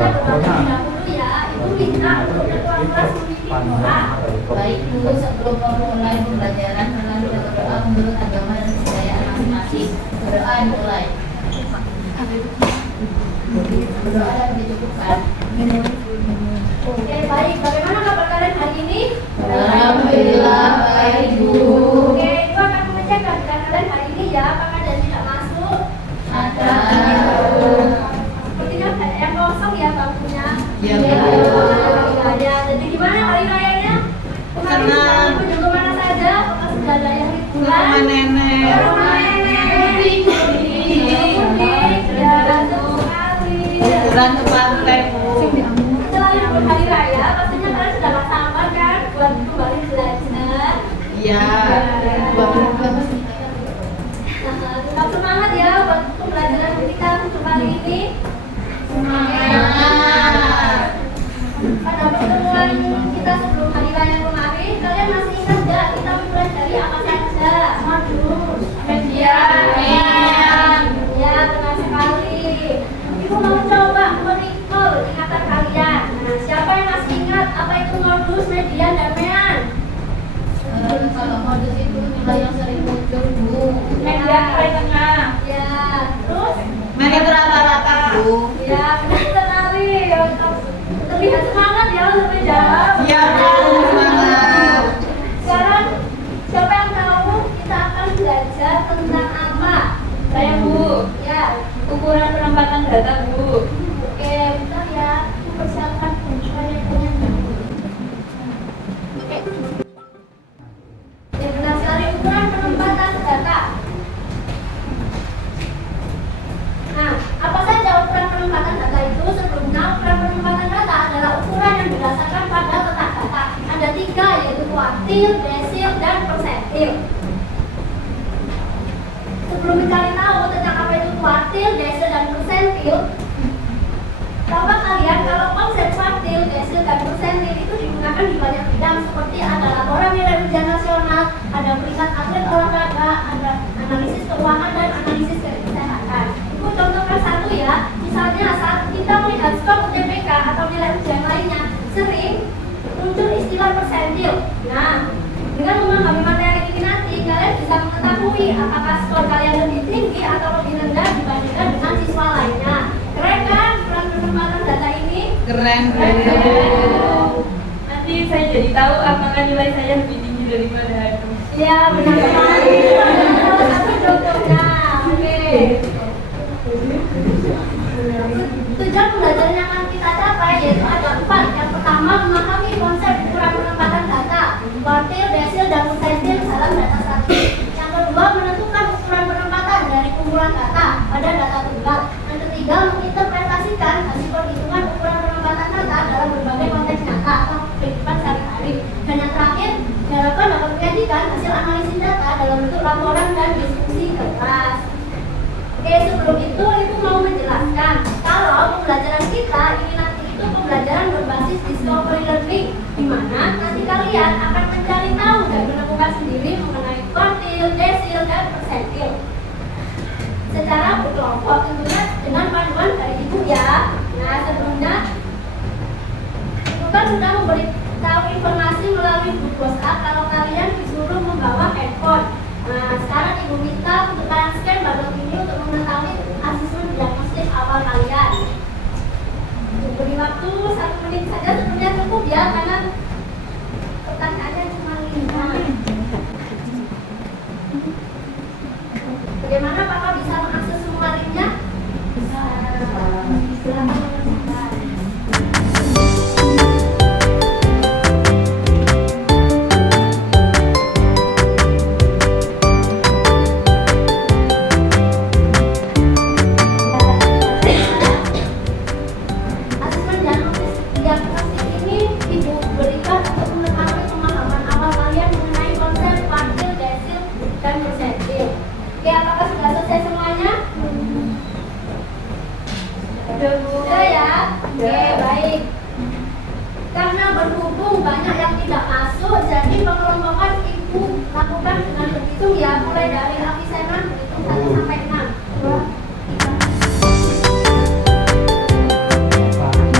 kita berdoa dahulu ya. Ibu minta untuk ketua kelas memimpin doa. Baik Bu, sebelum memulai pembelajaran, mari kita berdoa menurut agama dan kepercayaan masing-masing. Berdoa dimulai. Berdoa dan dicukupkan. Oke, baik. Bagaimana kabar kalian hari ini? Alhamdulillah baik Bu. Oke, Ibu akan mengecek keadaan kalian hari ini ya. Apakah ada yang tidak masuk? Ada. Sepertinya ada yang kosong ya bangkunya. Ya, Ada. Jadi gimana hari rayanya? Kemarin Senang. Ibu juga mana saja? Apakah sudah ada yang liburan? Rumah nenek. Ke rumah nenek. Mudik. Ya, betul sekali. Liburan ke pantai Bu. Setelah libur hari raya, pastinya kalian sudah gak sabar kan buat kembali belajar. Iya. Tetap semangat ya buat pembelajaran kita untuk kali ini. Semangat. Pada pertemuan kita sebelum hari raya kemarin, kalian masih ingat nggak kita mempelajari apa saja? Modus, Media. ya benar sekali. Ibu mau coba merecall ingatan kalian. Nah, siapa yang masih ingat apa itu modus, median, dan mean? Kalau modus itu nilai yang sering muncul Bu. Median paling tengah. Ya, terus? Media itu rata-rata Bu. Ya, benar sekali. Terlihat semangat ya untuk menjawab. Iya Bu, semangat. Sekarang siapa yang tahu kita akan belajar tentang apa? Saya Bu. Ya, Ukuran penempatan data Bu. oke, bentar ya. Aku persiapkan proyek-proyek. Oke. Ya, benar sekali ukuran penempatan data. Nah, apa saja ukuran penempatan data itu? Sebelumnya, ukuran penempatan data adalah ukuran yang berdasarkan pada letak data. Ada 3, yaitu kuartil, desil, dan persentil. Sebelum mencari tahu tentang apa itu kuartil, desil, dan persentil, tahukah kalian kalau konsep kuartil, desil, dan persentil itu digunakan di banyak bidang seperti ada laporan nilai ujian nasional, ada peringkat atlet olahraga, ada analisis keuangan, dan analisis kesehatan. Ibu contohkan satu ya, misalnya saat kita melihat skor UTBK atau nilai ujian lainnya, sering muncul istilah persentil. Nah, dengan memahami materi ini nanti, kalian bisa mengetahui apakah skor kalian lebih tinggi atau lebih rendah dibandingkan dengan siswa lainnya. Keren kan ukuran penempatan data ini? Keren Bu. Nanti saya jadi tahu apakah nilai saya lebih tinggi daripada Anu. Iya, benar sekali. Salah satu contohnya. Oke. Tujuan pembelajaran yang akan kita capai yaitu ada 4. Yang pertama, memahami konsep ukuran penempatan data, kuartil, desil, dan persentil dalam data statis. Yang kedua, menentukan ukuran penempatan dari kumpulan data pada data tunggal. Yang ketiga, menginterpretasikan hasil perhitungan ukuran penempatan data dalam berbagai konteks nyata atau kehidupan sehari-hari. Dan yang terakhir, diharapkan dapat menyajikan hasil analisis data dalam bentuk laporan dan diskusi ke kelas. Oke, sebelum itu Ibu mau menjelaskan kalau pembelajaran kita ini nanti itu pembelajaran berbasis discovery learning, di mana nanti kalian akan mencari tahu dan menemukan sendiri mengenai kuartil, desil, dan persentil secara berkelompok, tentunya dengan panduan dari Ibu ya. Nah, sebelumnya Ibu kan sudah memberitahu informasi melalui grup WhatsApp kalau kalian disuruh membawa handphone. Nah, sekarang Ibu minta untuk kalian scan barcode ini untuk mengetahui asesmen diagnostik awal kalian. Beri waktu 1 menit saja, sebenarnya cukup ya, karena pertanyaannya cuma 5. Bagaimana Papa bisa mengakses semua linknya? Bisa. Silakan mengerjakan. Sudah ya? Oke, baik. Karena berhubung banyak yang tidak masuk, jadi pengelompokan Ibu lakukan dengan berhitung ya, mulai dari avisenan berhitung 1 sampai 6. 2, 3.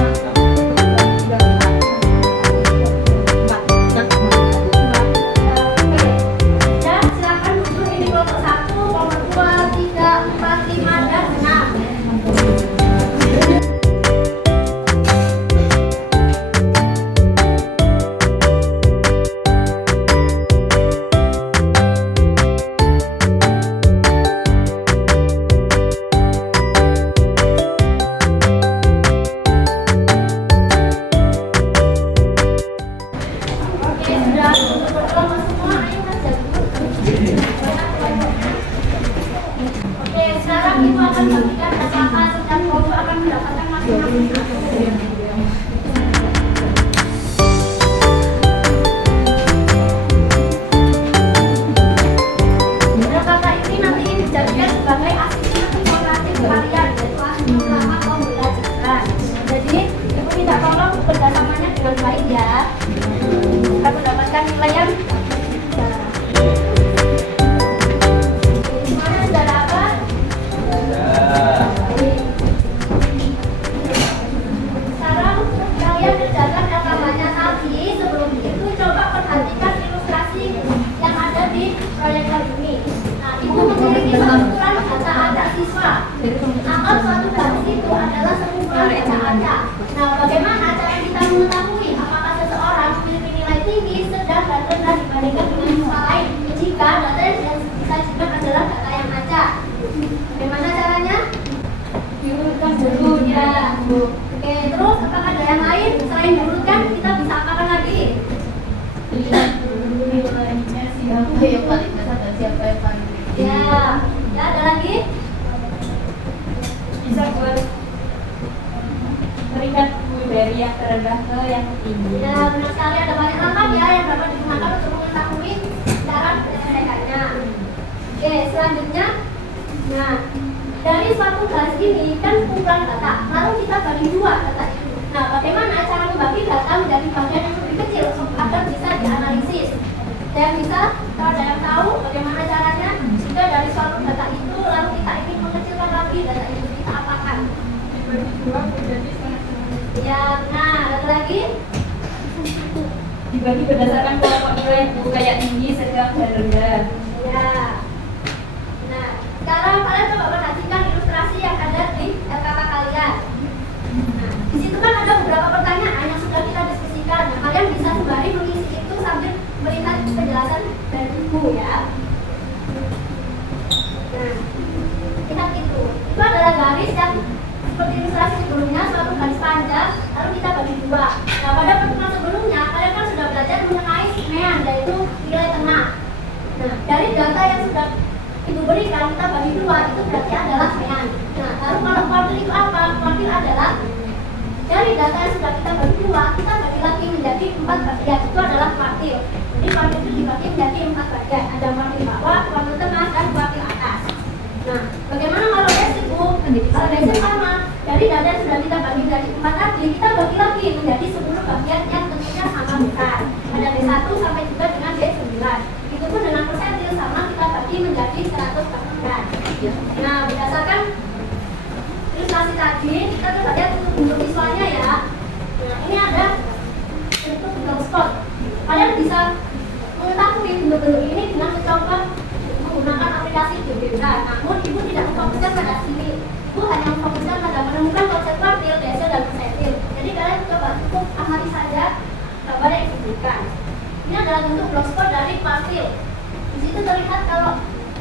Nah, kakak ini nanti dijadikan sebagai asisten informatif kalian, yaitu asisten selama pembelajaran. Jadi, ibu minta tolong kerjasamanya dengan baik ya. Kita mendapatkan nilai yang semuanya sudah dapat. Sekarang kalian kerjakan rekamannya tadi. Sebelum itu coba perhatikan ilustrasi yang ada di proyektor ini. Nah, ibu memiliki sekumpulan data acak siswa. Anggap suatu baris itu adalah sekumpulan data acak. Nah, bagaimana cara kita mengetahui apakah seseorang memiliki nilai tinggi, sedang, dan rendah dibandingkan dengan siswa lain jika data yang disajikan adalah data yang acak? Bagaimana caranya? Diurutkan dulu Ya, oke. Terus apakah ada yang lain selain diurutkan? Kita bisa apakan lagi? Lihat dulu nilainya siapa yang paling besar dan siapa yang paling kecil. Ya, ada lagi? bisa buat peringkat dari yang terendah ke yang tinggi. Ya, benar sekali, ada banyak langkah ya yang dapat digunakan untuk mengetahui cara menyelesaikannya. Oke, selanjutnya, nah dari suatu garis ini kan kumpulan data, lalu kita bagi dua data itu. Nah, bagaimana cara membagi data menjadi bagian yang lebih kecil agar bisa dianalisis? Dan bisa, kalau ada yang tahu bagaimana caranya jika dari suatu data itu lalu kita ingin mengecilkan lagi data itu, kita apakan? Dibagi dua menjadi setengah-setengah. Ya, nah ada lagi? Dibagi berdasarkan kelompok nilai itu kayak tinggi, sedang, dan rendah. Ya. Nah, sekarang kalian coba perhatikan ilustrasi yang ada di LKK kalian. Nah, di situ kan ada beberapa pertanyaan yang sudah kita diskusikan. Nah, kalian bisa sembari mengisi itu sambil melihat penjelasan dari ibu ya. Nah, lihat itu. Itu adalah garis yang seperti ilustrasi sebelumnya, suatu garis panjang, lalu kita bagi dua. Nah, pada pertemuan sebelumnya, kalian kan sudah belajar mengenai mean, yaitu nilai tengah. Nah, dari data yang sudah ibu berikan, kita bagi dua, itu berarti adalah mean. Nah, lalu kalau kuartil itu apa? Kuartil adalah dari data yang sudah kita bagi dua, kita bagi lagi menjadi 4 bagian. Itu adalah kuartil. Jadi kuartil itu dibagi menjadi 4 bagian. Ada kuartil bawah, kuartil tengah, dan kuartil atas. Nah, bagaimana kalau desil, Bu? Kalau desil sama, dari data yang sudah kita bagi menjadi 4 tadi, kita bagi lagi menjadi 10 bagian yang tentunya sama besar. Ada D1 sampai juga dengan D9. Itu pun dengan persentil sama kita bagi menjadi 100 bagian. Nah, berdasarkan ilustrasi tadi, kita coba lihat untuk bentuk visualnya ya. Nah, ini ada bentuk blogspot. Kalian bisa mengetahui bentuk-bentuk ini dengan mencoba menggunakan aplikasi GeoGebra. Namun, ibu tidak memfokuskan pada sini. Ibu hanya memfokuskan pada menemukan konsep kuartil, desil, dan persentil. Jadi kalian coba cukup amati saja gambar yang diberikan. Ini adalah bentuk blogspot dari kuartil. Di situ terlihat kalau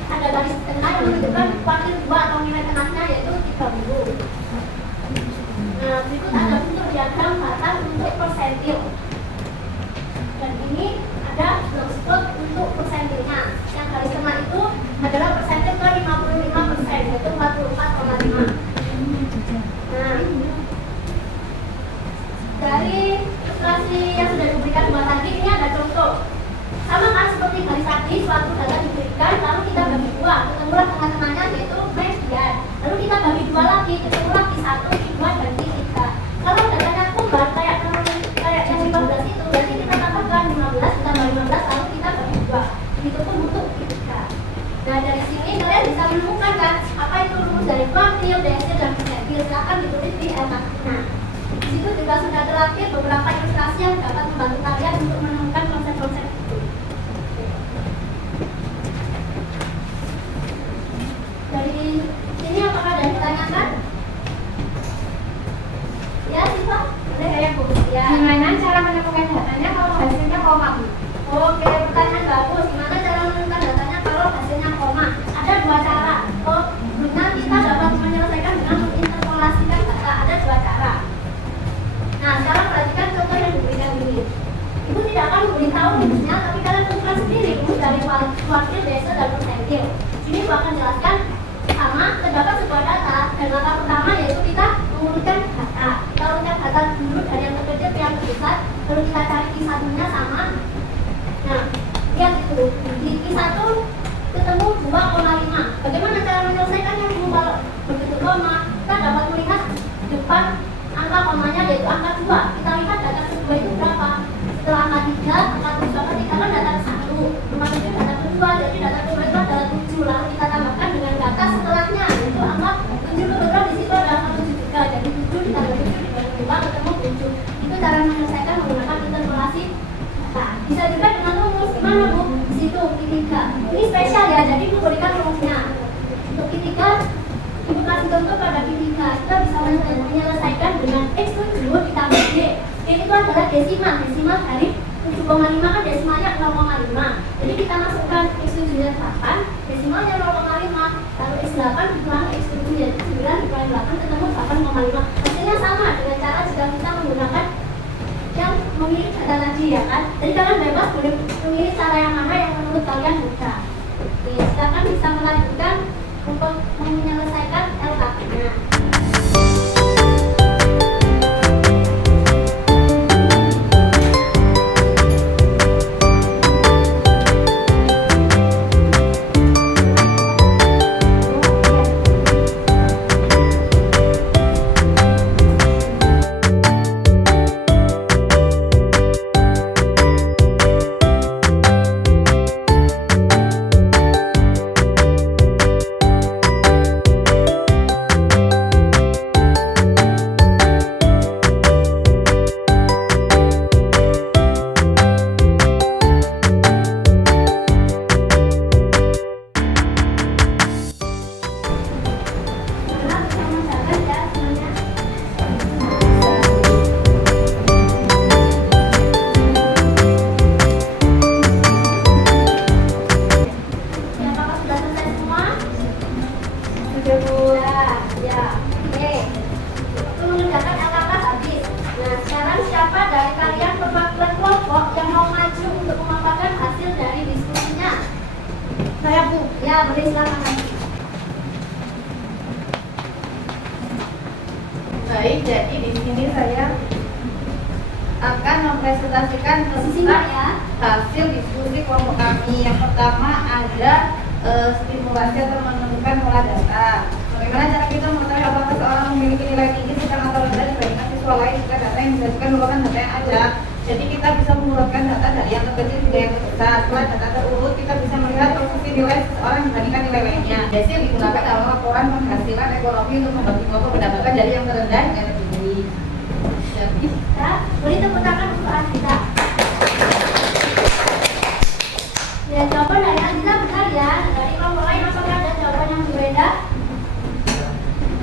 ada garis tengah yang menunjukkan kuartil 2 atau nilai tengahnya yaitu 3000. Nah, berikut ada bentuk diagram batang untuk persentil. Dan ini ada blogspot untuk persentilnya. Yang garis tengah itu adalah persentil ke 55%, yaitu 44,5. Nah, dari ilustrasi yang sudah diberikan dua tadi, ini ada contoh. Sama kan seperti garis tadi, suatu data diberikan, lalu kita bagi dua, ketemulah tengah-tengahnya yaitu median. Lalu kita bagi dua lagi, ketemulah Q1, Q2, dan Q3. Kalau datanya kembar kayak yang 15 itu, berarti kita tambahkan 15 ditambah 15, lalu kita bagi dua. Itu pun untuk Q3. Nah, dari sini kalian bisa menemukan kan apa itu rumus dari kuartil, desil, dan persentil. Silahkan ditulis di LKK. Nah, di situ juga sudah terlakir beberapa ilustrasi yang dapat membantu kalian untuk menemukan konsep-konsep itu. Dari sini apakah ada yang ditanyakan? Ya, Siva? Boleh ya, Bu? Ya. Gimana cara menemukan datanya kalau hasilnya koma, Bu? Oke, pertanyaan bagus. Gimana cara menemukan datanya kalau hasilnya koma? Ada dua cara. Oh, benar kita dapat menyelesaikan dengan menginterpolasikan data. Ada dua cara. Nah, sekarang perhatikan contoh yang diberikan ini. Ibu tidak akan memberitahu rumusnya, tapi kalian tentukan sendiri rumus dari kuartil, desil, dan persentil. Sini Ibu akan jelaskan sama terdapat sebuah data dan langkah pertama yaitu kita mengurutkan data. 1 ketemu 2,5. Bagaimana cara menyelesaikannya Bu? Kalau begitu koma, kita dapat melihat depan angka komanya yaitu angka 2. Kita lihat data 2 itu berapa? Setelah angka 3, angka 7, angka 3 kan data 1, angka 7 data kedua, jadi data kedua itu adalah 7. Lalu kita tambahkan dengan data setelahnya, yaitu angka 7. Kebetulan di situ ada angka 7 juga, jadi 7 ditambah 7 dibagi 2 ketemu 7. Itu cara menyelesaikan menggunakan interpolasi. Nah, bisa juga dengan rumus. Gimana Bu? Di situ Q3. Ini spesial ya, jadi Ibu berikan rumusnya. Untuk Q3, Ibu kasih contoh pada Q3. Kita bisa menyelesaikan dengan X7 ditambah Y. Y itu adalah desimal. Desimal dari 7,5 kan desimalnya 0,5. Jadi kita masukkan X7 nya 8, desimalnya 0,5. Lalu X8 dikurangi X7 yaitu 9 dikurangi 8 ketemu 8,5. Hasilnya sama dengan cara jika kita menggunakan yang memilih data tadi ya kan. Jadi kalian bebas boleh memilih cara yang mana yang menurut kalian mudah. Oke, silakan bisa melanjutkan untuk menyelesaikan LKP-nya. Baik, jadi di sini saya akan mempresentasikan Sisi tentang ya. hasil diskusi kelompok kami. Yang pertama ada stimulasi atau menemukan pola data. Bagaimana cara kita mengetahui apakah seseorang memiliki nilai tinggi sedang atau rendah dibandingkan siswa lain jika data yang dihasilkan merupakan data yang ada. Jadi kita bisa mengurutkan data dari yang terkecil hingga yang terbesar. Setelah data terurut, kita bisa melihat posisi nilai seseorang dibandingkan nilai lainnya. Hasil digunakan dalam laporan penghasilan ekonomi untuk membagi kelompok pendapatan dari yang terendah hingga yang tertinggi. Jadi Ya, beri tepuk tangan untuk Azita. Ya, jawaban dari Azita benar ya. Dari kelompok lain apakah ada jawaban yang berbeda?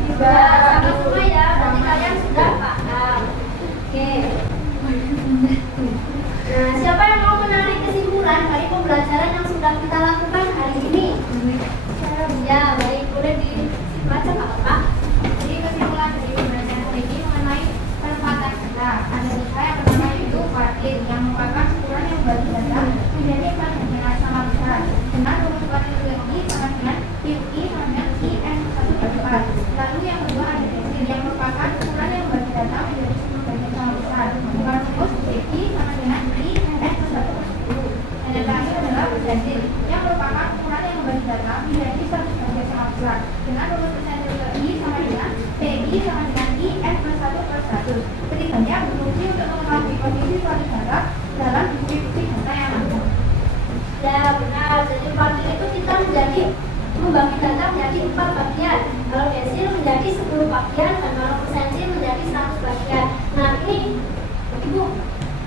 Tidak, sama semua ya. Berarti kalian sudah paham. Oke. Nah, siapa yang mau menarik kesimpulan dari pembelajaran yang sudah kita lakukan hari ini? Ya, baik, boleh dibaca Pak Pak. Jadi kesimpulan dari pembelajaran hari ini mengenai penempatan data. Ada data yang pertama yaitu kuartil yang merupakan ukuran yang bagi data menjadi bagian sama besar. Dengan rumus kuartil ini sama dengan QI sama dengan IN 1/4. Lalu yang kedua ada desil yang merupakan ukuran yang bagi data menjadi semua bagian sama besar. Dengan rumus DI sama dengan IN 1/10. Dan yang terakhir adalah persentil yang merupakan ukuran yang membagi data menjadi 100 bagian sama besar. Dengan rumus persentil I sama dengan PI sama dengan IN plus 1/100. Ketiganya berfungsi untuk mengetahui posisi suatu data dalam distribusi data yang ada. Ya benar, jadi kuartil itu kita menjadi membagi data menjadi 4 bagian. Kalau desil menjadi 10 bagian dan kalau persentil menjadi 100 bagian. Nah ini Ibu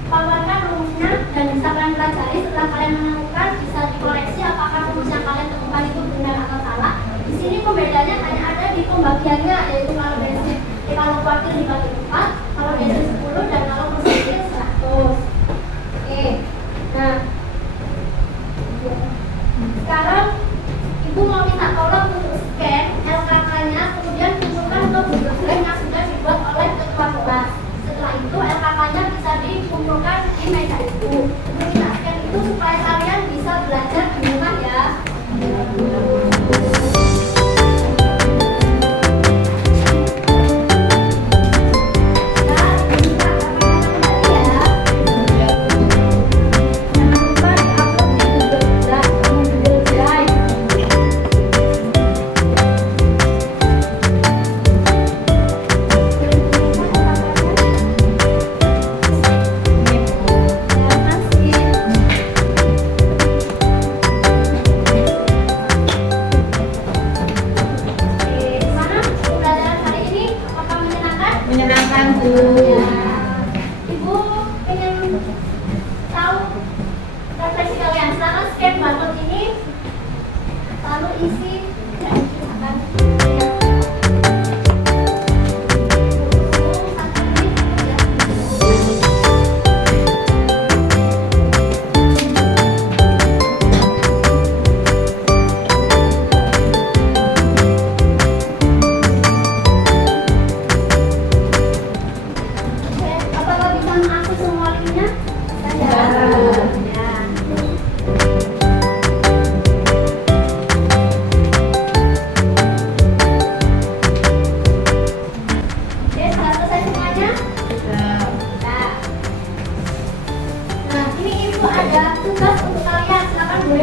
paparkan rumusnya dan bisa kalian pelajari. Setelah kalian menemukan bisa dikoreksi apakah rumus yang kalian temukan itu benar atau salah. Di sini pembedanya hanya ada di pembagiannya, yaitu kalau desil kalau kuartil dibagi 4, kalau desil 10 dan kalau persentil 100. Oke. Nah, sekarang Ibu mau minta tolong untuk scan LKK-nya, kemudian kumpulkan untuk Google Drive yang sudah dibuat oleh ketua kelas. Setelah itu LKK-nya bisa dikumpulkan di meja Ibu. Ibu minta scan itu supaya kalian bisa belajar di rumah ya. Jangan lupa di-upload di Google Drive.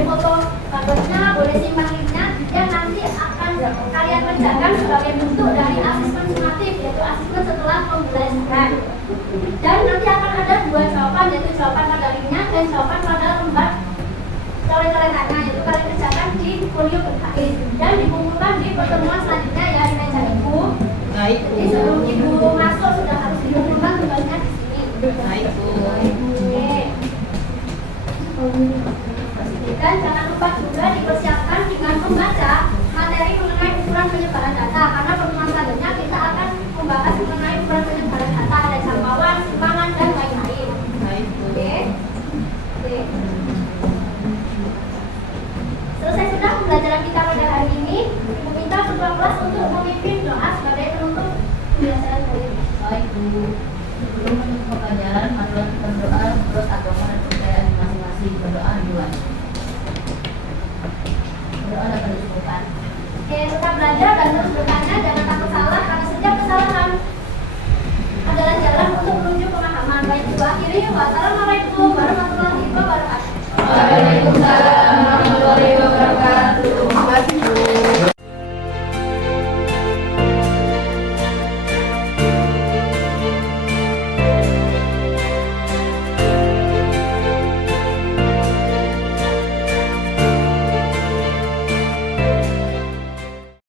foto bagusnya, boleh simpan linknya, yang nanti akan kalian kerjakan sebagai bentuk dari asesmen sumatif, yaitu asesmen setelah pembelajaran. Dan nanti akan ada dua jawaban, yaitu jawaban pada linknya dan jawaban pada lembar coret-coretannya, yaitu kalian kerjakan di folio berbaris dan dikumpulkan di pertemuan selanjutnya ya di meja ibu. Jadi sebelum ibu masuk sudah harus dikumpulkan tugasnya di sini. Oke. Dan jangan lupa juga dipersiapkan dengan membaca materi mengenai ukuran penyebaran data, karena pertemuan selanjutnya kita akan membahas mengenai ukuran penyebaran data, ada jangkauan, simpangan dan lain-lain. Oke. Oke. Selesai sudah pembelajaran kita pada hari ini. Ibu minta ketua kelas untuk memimpin doa sebagai penutup pembelajaran hari ini. Baik Bu, sebelum menutup pembelajaran, marilah kita berdoa menurut agama dan kepercayaan masing-masing. Berdoa duluan. Berdoa dapat disebutkan. Oke, tetap belajar dan terus bertanya, jangan takut salah, karena setiap kesalahan adalah jalan untuk menuju pemahaman. Baik, ibu akhiri. Wassalamualaikum warahmatullahi wabarakatuh. Waalaikumsalam.